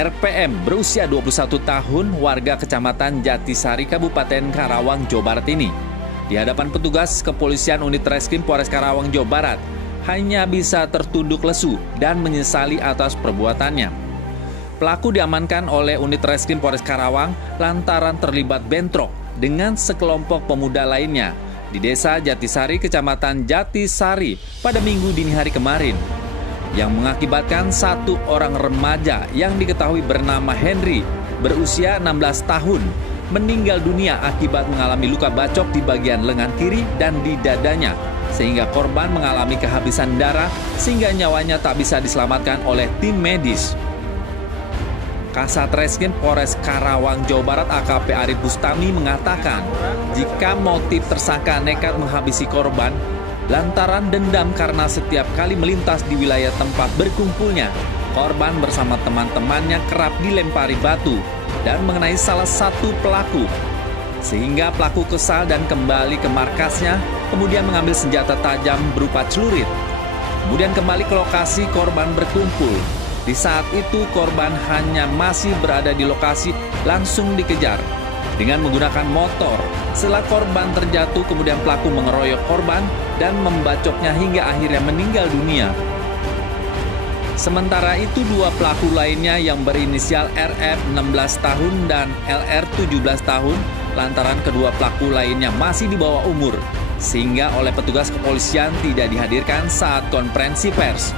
RPM berusia 21 tahun, warga Kecamatan Jatisari, Kabupaten Karawang, Jawa Barat ini. Di hadapan petugas kepolisian unit Reskrim Polres Karawang, Jawa Barat, hanya bisa tertunduk lesu dan menyesali atas perbuatannya. Pelaku diamankan oleh unit Reskrim Polres Karawang lantaran terlibat bentrok dengan sekelompok pemuda lainnya di Desa Jatisari, Kecamatan Jatisari pada Minggu dini hari kemarin, yang mengakibatkan satu orang remaja yang diketahui bernama Henry berusia 16 tahun meninggal dunia akibat mengalami luka bacok di bagian lengan kiri dan di dadanya, sehingga korban mengalami kehabisan darah sehingga nyawanya tak bisa diselamatkan oleh tim medis. Kasat Reskrim Polres Karawang, Jawa Barat AKP Arif Bustami mengatakan jika motif tersangka nekat menghabisi korban lantaran dendam karena setiap kali melintas di wilayah tempat berkumpulnya, korban bersama teman-temannya kerap dilempari batu dan mengenai salah satu pelaku. Sehingga pelaku kesal dan kembali ke markasnya, kemudian mengambil senjata tajam berupa celurit. Kemudian kembali ke lokasi korban berkumpul. Di saat itu korban hanya masih berada di lokasi, langsung dikejar dengan menggunakan motor. Setelah korban terjatuh, kemudian pelaku mengeroyok korban dan membacoknya hingga akhirnya meninggal dunia. Sementara itu, dua pelaku lainnya yang berinisial RF 16 tahun dan LR 17 tahun, lantaran kedua pelaku lainnya masih di bawah umur, sehingga oleh petugas kepolisian tidak dihadirkan saat konferensi pers.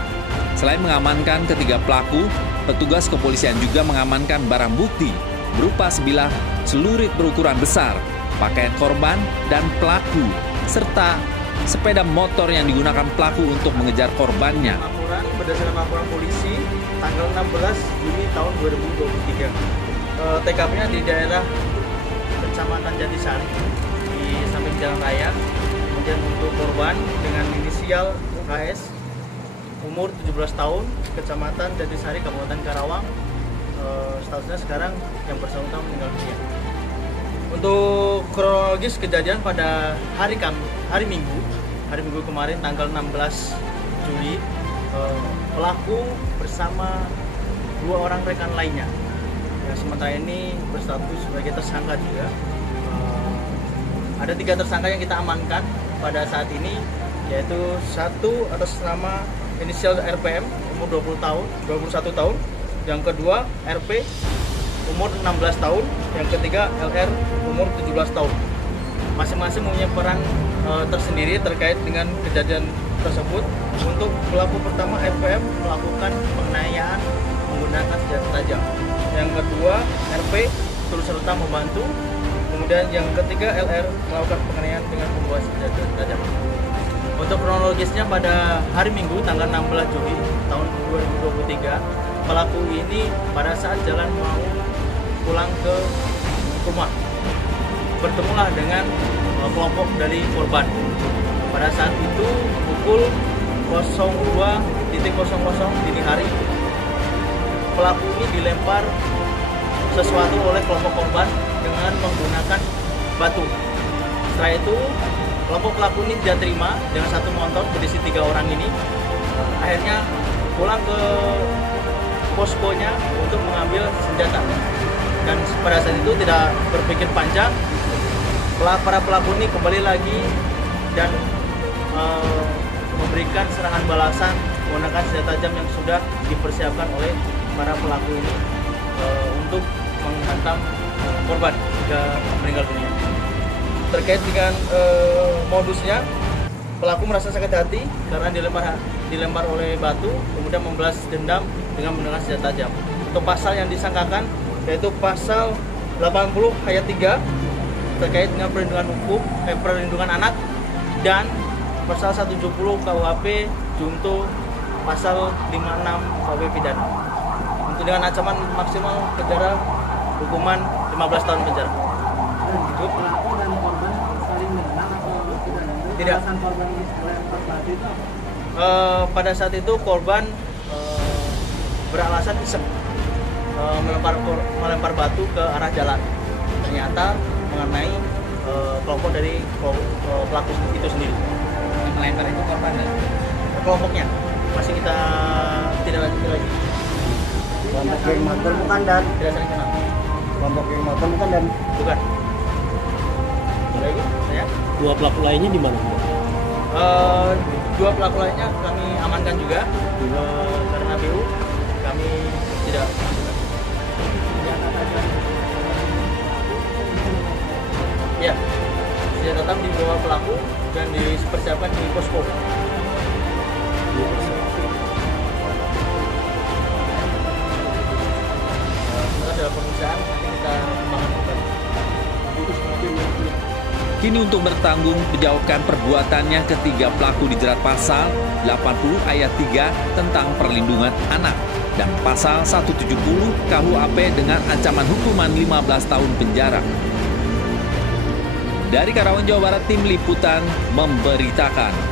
Selain mengamankan ketiga pelaku, petugas kepolisian juga mengamankan barang bukti berupa sebilah celurit berukuran besar, pakaian korban dan pelaku, serta sepeda motor yang digunakan pelaku untuk mengejar korbannya. Laporan berdasarkan laporan polisi tanggal 16 Juli tahun 2023. TKP-nya di daerah Kecamatan Jatisari di samping jalan raya. Kemudian untuk korban dengan inisial KS umur 17 tahun, Kecamatan Jatisari, Kabupaten Karawang. Statusnya sekarang yang bersangkutan meninggal dunia. Untuk kronologis kejadian pada hari Minggu kemarin tanggal 16 Juli, pelaku bersama dua orang rekan lainnya yang sementara ini berstatus sebagai tersangka juga. Ada 3 tersangka yang kita amankan pada saat ini, yaitu satu atas nama inisial RPM umur 21 tahun, yang kedua RP umur 16 tahun, yang ketiga LR umur 17 tahun. Masing-masing mempunyai peran tersendiri terkait dengan kejadian tersebut. Untuk pelaku pertama RPM melakukan penganiayaan menggunakan senjata tajam. Yang kedua RP turut serta membantu. Kemudian yang ketiga LR melakukan penganiayaan dengan membawa senjata tajam. Untuk kronologisnya pada hari Minggu tanggal 16 Juli tahun 2023, pelaku ini pada saat jalan mau pulang ke rumah bertemulah dengan kelompok dari korban. Pada saat itu pukul 02.00 dini hari, pelaku ini dilempar sesuatu oleh kelompok korban dengan menggunakan batu. Setelah itu kelompok pelaku ini tidak terima dengan satu motor berisi 3 orang ini, akhirnya pulang ke poskonya untuk mengambil senjata. Dan pada saat itu tidak berpikir panjang, para pelaku ini kembali lagi dan memberikan serangan balasan menggunakan senjata tajam yang sudah dipersiapkan oleh para pelaku ini untuk menghantam korban hingga meninggal dunia. Terkait dengan modusnya, pelaku merasa sakit hati karena dilempar oleh batu, kemudian membalas dendam dengan menggunakan senjata tajam. Untuk pasal yang disangkakan yaitu pasal 80 ayat 3 terkait dengan perlindungan anak, dan pasal 170 KUHP junto pasal 56 KUHP pidana. Untuk dengan ancaman maksimal penjara hukuman 15 tahun penjara. Itu Pelaku dan korban saling mengenal atau tidak? Tidak. Alasan korban ini melempar batu itu apa? Pada saat itu korban beralasan iseng melempar batu ke arah jalan. Ternyata mengenai kelompok dari pelaku itu sendiri. Yang melempar itu korban dan Kelompoknya masih kita tidak lanjut lagi. Kelompok geng motor bukan dan Tidak saling kenal. kelompok geng motor bukan dan Bukan. Baik, saya. Dua pelaku lainnya di mana? Dua pelaku lainnya kami amankan juga. Karena BU kami tidak masukkan. Ya, sudah tetap dibawa pelaku dan dipersiapkan di posko. Setelah dalam pemeriksaan nanti kita kembangkan kembali. Kini untuk bertanggung menjawabkan perbuatannya, ketiga pelaku dijerat pasal 80 ayat 3 tentang perlindungan anak dan pasal 170 KUHP dengan ancaman hukuman 15 tahun penjara. Dari Karawang, Jawa Barat, tim liputan memberitakan.